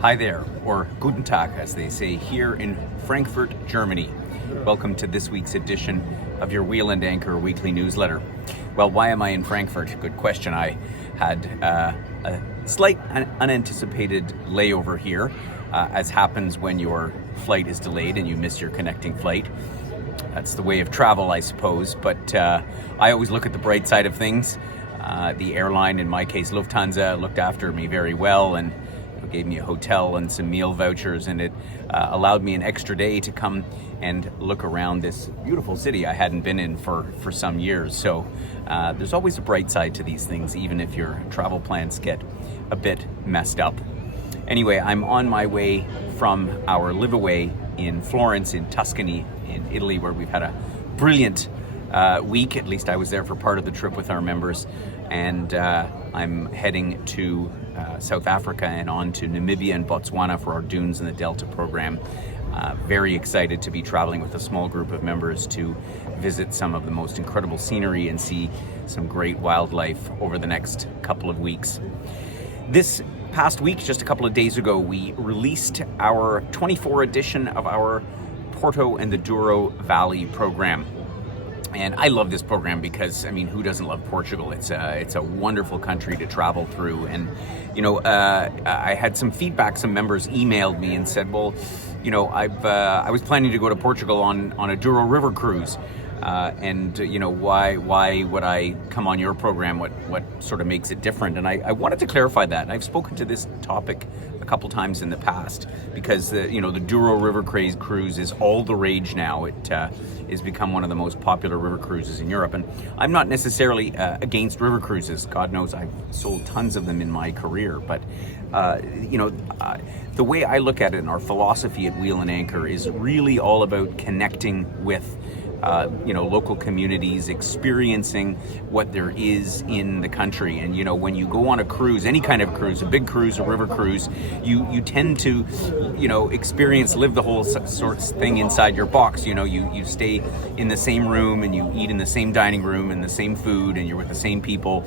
Hi there, or Guten Tag, as they say here in Frankfurt, Germany. Welcome to this week's edition of your Wheel and Anchor weekly newsletter. Well, why am I in Frankfurt? Good question. I had a slight unanticipated layover here, as happens when your flight is delayed and you miss your connecting flight. That's the way of travel, I suppose, but I always look at the bright side of things. The airline, in my case Lufthansa, looked after me very well and gave me a hotel and some meal vouchers, and it allowed me an extra day to come and look around this beautiful city I hadn't been in for some years. So there's always a bright side to these things, even if your travel plans get a bit messed up. Anyway, I'm on my way from our live-away in Florence, in Tuscany, in Italy, where we've had a brilliant week. At least I was there for part of the trip with our members. And I'm heading to South Africa and on to Namibia and Botswana for our Dunes in the Delta program. Very excited to be traveling with a small group of members to visit some of the most incredible scenery and see some great wildlife over the next couple of weeks. This past week, just a couple of days ago, we released our 24 edition of our Porto and the Douro Valley program. And I love this program because, I mean, who doesn't love Portugal? It's a wonderful country to travel through. And, I had some feedback. Some members emailed me and said, well, I was planning to go to Portugal on a Douro River cruise. Why would I come on your program? What sort of makes it different? And I wanted to clarify that. And I've spoken to this topic a couple times in the past because the Douro River cruise is all the rage now. It has become one of the most popular river cruises in Europe. And I'm not necessarily against river cruises. God knows I've sold tons of them in my career. But the way I look at it, and our philosophy at Wheel and Anchor, is really all about connecting with local communities, experiencing what there is in the country. And when you go on a cruise, any kind of cruise, a big cruise, a river cruise, you tend to live the whole sort of thing inside your box. You stay in the same room and you eat in the same dining room and the same food, and you're with the same people,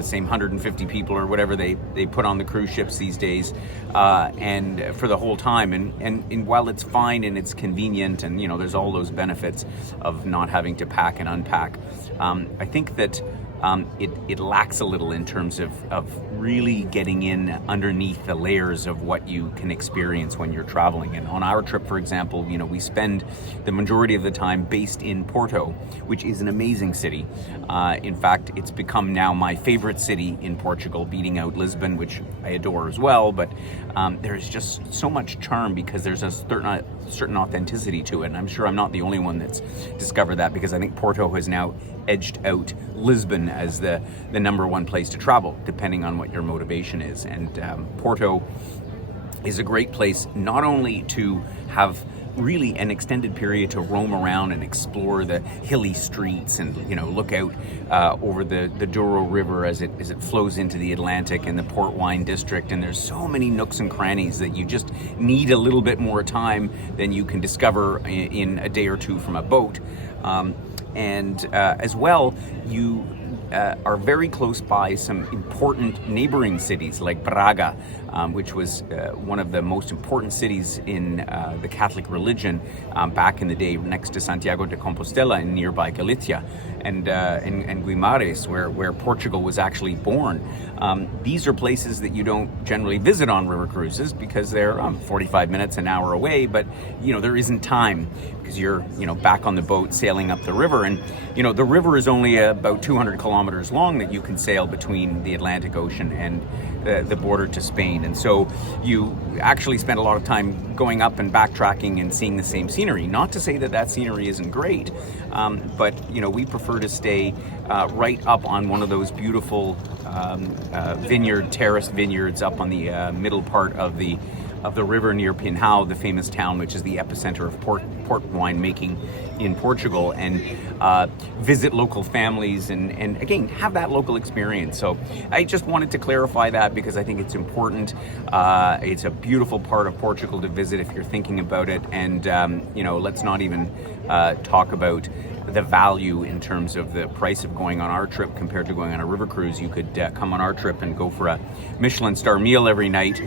same 150 people or whatever they put on the cruise ships these days, and for the whole time. And while it's fine and it's convenient and there's all those benefits of not having to pack and unpack, I think that it lacks a little in terms of really getting in underneath the layers of what you can experience when you're traveling. And on our trip, for example, we spend the majority of the time based in Porto, which is an amazing city. In fact, it's become now my favorite city in Portugal, beating out Lisbon, which I adore as well. But there's just so much charm because there's a certain authenticity to it. And I'm sure I'm not the only one that's discovered that, because I think Porto has now edged out Lisbon as the number one place to travel, depending on what your motivation is. And Porto is a great place not only to have really an extended period to roam around and explore the hilly streets and look out over the Douro River as it flows into the Atlantic and the Port Wine District. And there's so many nooks and crannies that you just need a little bit more time than you can discover in a day or two from a boat. As well, you are very close by some important neighboring cities like Braga, which was one of the most important cities in the Catholic religion back in the day, next to Santiago de Compostela in nearby Galicia, and Guimarães, where Portugal was actually born. These are places that you don't generally visit on river cruises because they're 45 minutes, an hour away, but there isn't time because you're back on the boat sailing up the river. And the river is only about 200 kilometers long that you can sail between the Atlantic Ocean and the border to Spain. And so you actually spend a lot of time going up and backtracking and seeing the same scenery. Not to say that scenery isn't great, but we prefer to stay right up on one of those beautiful terraced vineyards up on the middle part of the river near Pinhao, the famous town which is the epicenter of port winemaking in Portugal, and visit local families and again have that local experience. So I just wanted to clarify that because I think it's important. It's a beautiful part of Portugal to visit if you're thinking about it, and let's not even talk about the value in terms of the price of going on our trip compared to going on a river cruise. You could come on our trip and go for a Michelin star meal every night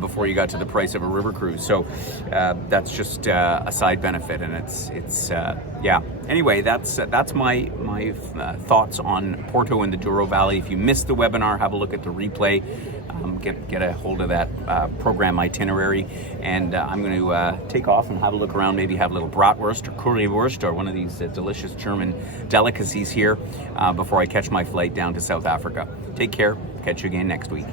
before you got to the price of a river cruise. So that's just a side benefit, and it's yeah. Anyway, that's my thoughts on Porto and the Douro Valley. If you missed the webinar, have a look at the replay. Get a hold of that program itinerary, and I'm going to take off and have a look around, maybe have a little bratwurst or currywurst or one of these delicious German delicacies here before I catch my flight down to South Africa. Take care. Catch you again next week.